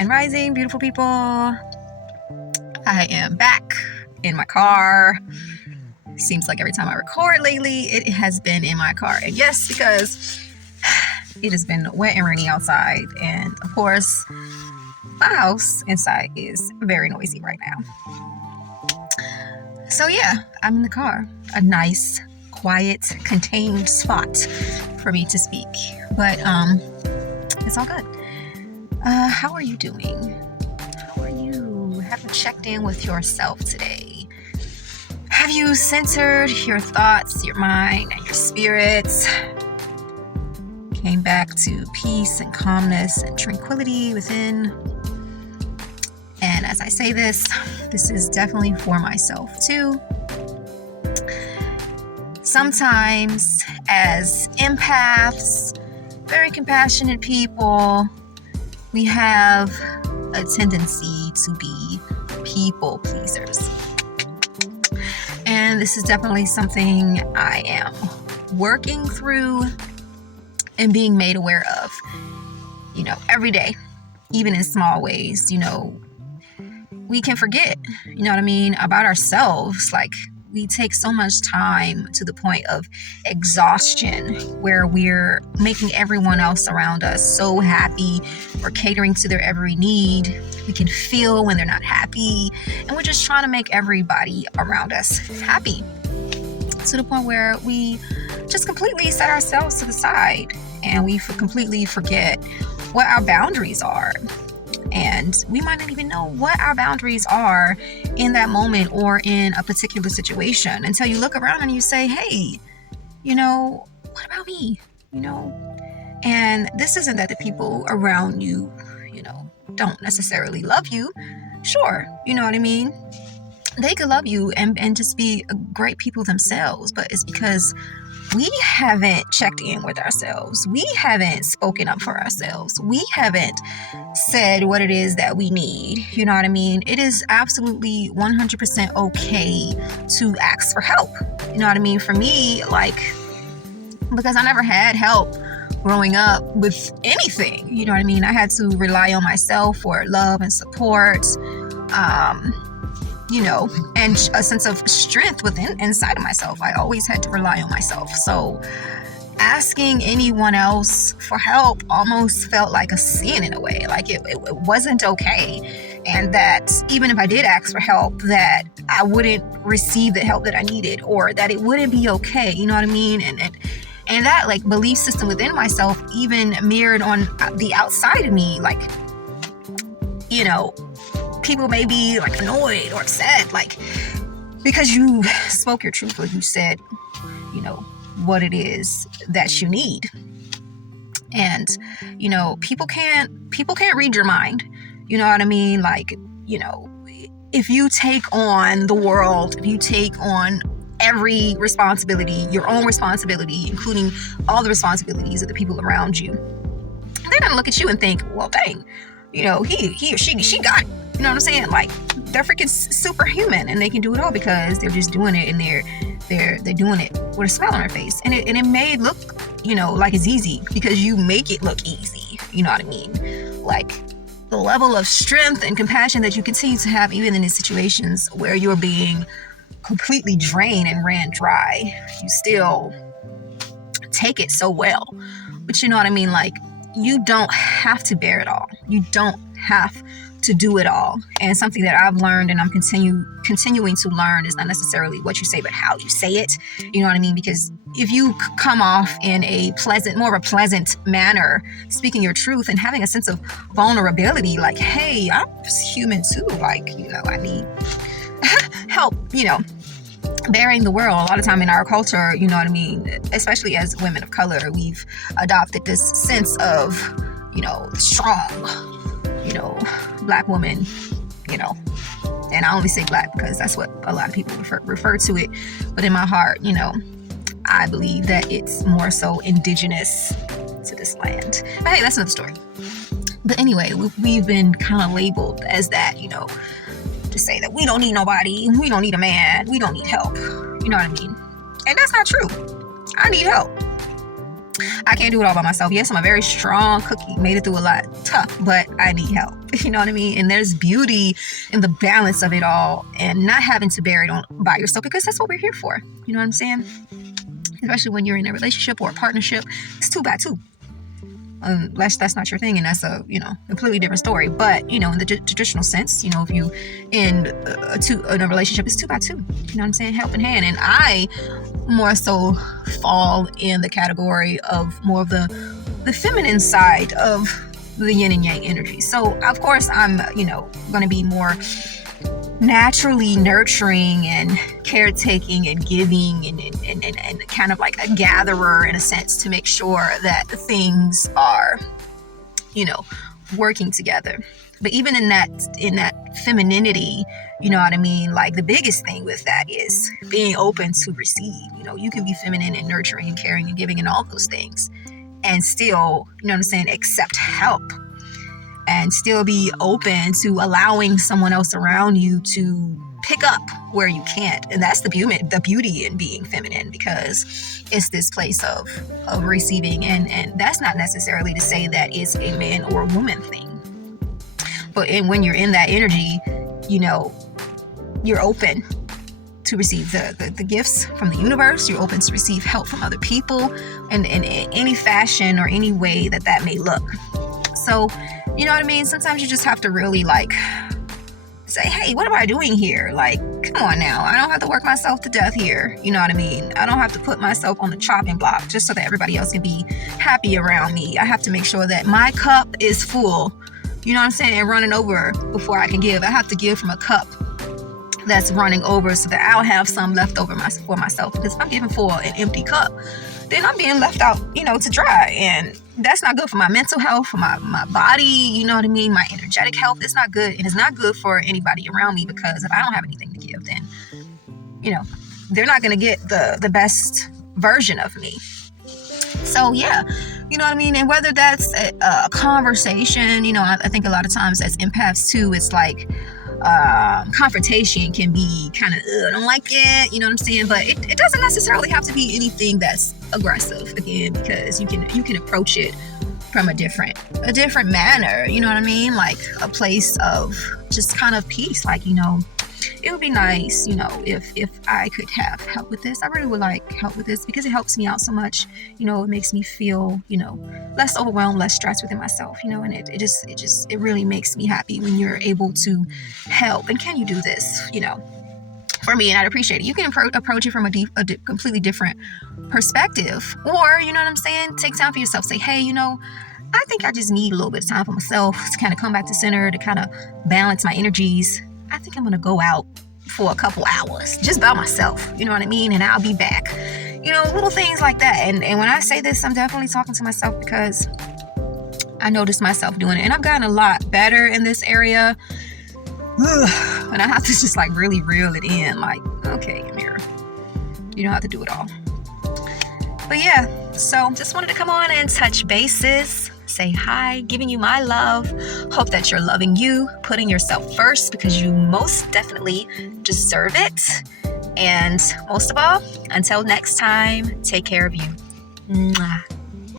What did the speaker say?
And rising, beautiful people. I am back in my car. Seems like every time I record lately, it has been in my car. And yes, because it has been wet and rainy outside. And of course, my house inside is very noisy right now. So yeah, I'm in the car. A nice, quiet, contained spot for me to speak. But it's all good. How are you doing? How are you? Have you checked in with yourself today? Have you centered your thoughts, your mind, and your spirits? Came back to peace and calmness and tranquility within. And as I say this is definitely for myself too. Sometimes as empaths, very compassionate people, we have a tendency to be people pleasers. And this is definitely something I am working through and being made aware of, every day, even in small ways. We can forget, about ourselves. Like, we take so much time to the point of exhaustion where we're making everyone else around us so happy. We're catering to their every need. We can feel when they're not happy. And we're just trying to make everybody around us happy to the point where we just completely set ourselves to the side and we completely forget what our boundaries are. And we might not even know what our boundaries are in that moment or in a particular situation until you look around and you say, hey, what about me? And this isn't that the people around you, don't necessarily love you. Sure, you know what I mean? They could love you and just be great people themselves, but it's because we haven't checked in with ourselves. We haven't spoken up for ourselves. We haven't said what it is that we need. You know what I mean? It is absolutely 100% okay to ask for help. You know what I mean? For me, because I never had help growing up with anything. You know what I mean? I had to rely on myself for love and support. And a sense of strength inside of myself. I always had to rely on myself. So asking anyone else for help almost felt like a sin in a way. Like it wasn't okay. And that even if I did ask for help, that I wouldn't receive the help that I needed, or that it wouldn't be okay. You know what I mean? And that belief system within myself even mirrored on the outside of me. People may be annoyed or upset, because you spoke your truth, or you said, what it is that you need. And, people can't read your mind. You know what I mean? If you take on the world, if you take on every responsibility, your own responsibility, including all the responsibilities of the people around you, they're going to look at you and think, well, dang, he or she got it. You know what I'm saying? They're freaking superhuman and they can do it all because they're just doing it, and they're doing it with a smile on their face. And it may look, like it's easy because you make it look easy. You know what I mean? The level of strength and compassion that you continue to have even in these situations where you're being completely drained and ran dry, you still take it so well. But you know what I mean? You don't have to bear it all. You don't have to do it all. And something that I've learned, and I'm continuing to learn, is not necessarily what you say, but how you say it. You know what I mean? Because if you come off in more of a pleasant manner, speaking your truth and having a sense of vulnerability, hey, I'm human too. I need help, bearing the world. A lot of time in our culture, you know what I mean, especially as women of color, we've adopted this sense of, strong, Black woman, and I only say Black because that's what a lot of people refer to it. But in my heart, I believe that it's more so indigenous to this land. But hey, that's another story. But anyway, we've been kind of labeled as that, to say that we don't need nobody, we don't need a man, we don't need help. You know what I mean? And that's not true. I need help. I can't do it all by myself. Yes, I'm a very strong cookie, made it through a lot, tough, but I need help. You know what I mean? And there's beauty in the balance of it all and not having to bear it on by yourself, because that's what we're here for. You know what I'm saying? Especially when you're in a relationship or a partnership, it's 2x2. Unless that's not your thing, and that's a completely different story. But in the traditional sense, if you in a relationship, it's 2x2. You know what I'm saying? Help in hand. And I more so fall in the category of more of the feminine side of the yin and yang energy. So of course I'm going to be more naturally nurturing and caretaking and giving and kind of like a gatherer in a sense, to make sure that things are working together. But even in that femininity, you know what I mean, like the biggest thing with that is being open to receive. You can be feminine and nurturing and caring and giving and all those things, and still, accept help, and still be open to allowing someone else around you to pick up where you can't. And that's the beauty in being feminine, because it's this place of receiving. And that's not necessarily to say that it's a man or a woman thing. But when you're in that energy, you're open to receive the gifts from the universe. You're open to receive help from other people, and in any fashion or any way that may look. So, you know what I mean? Sometimes you just have to really say, hey, what am I doing here? Like, come on now. I don't have to work myself to death here. You know what I mean? I don't have to put myself on the chopping block just so that everybody else can be happy around me. I have to make sure that my cup is full, you know what I'm saying, and running over before I can give. I have to give from a cup that's running over so that I'll have some left over for myself. Because if I'm giving for an empty cup, then I'm being left out, to dry. And that's not good for my mental health, for my body, you know what I mean? My energetic health. It's not good. And it's not good for anybody around me, because if I don't have anything to give, then, they're not going to get the best version of me. So, yeah, you know what I mean? And whether that's a conversation, I think a lot of times as empaths too, it's like, confrontation can be kind of, I don't like it, you know what I'm saying? But it doesn't necessarily have to be anything that's aggressive, again, because you can approach it from a different manner, you know what I mean? Like a place of just kind of peace. Like, it would be nice, if I could have help with this. I really would like help with this, because it helps me out so much. It makes me feel, less overwhelmed, less stressed within myself, and it really makes me happy when you're able to help. And can you do this, for me? And I'd appreciate it. You can approach it from a completely different perspective, or, you know what I'm saying? Take time for yourself. Say, hey, I think I just need a little bit of time for myself to kind of come back to center, to kind of balance my energies. I think I'm going to go out for a couple hours just by myself, you know what I mean? And I'll be back, little things like that. And when I say this, I'm definitely talking to myself, because I noticed myself doing it, and I've gotten a lot better in this area. And I have to just really reel it in. Like, okay, Ameera, you don't have to do it all. But yeah, so just wanted to come on and touch bases, say hi, giving you my love. Hope that you're loving you, putting yourself first, because you most definitely deserve it. And most of all, until next time, take care of you. Mwah.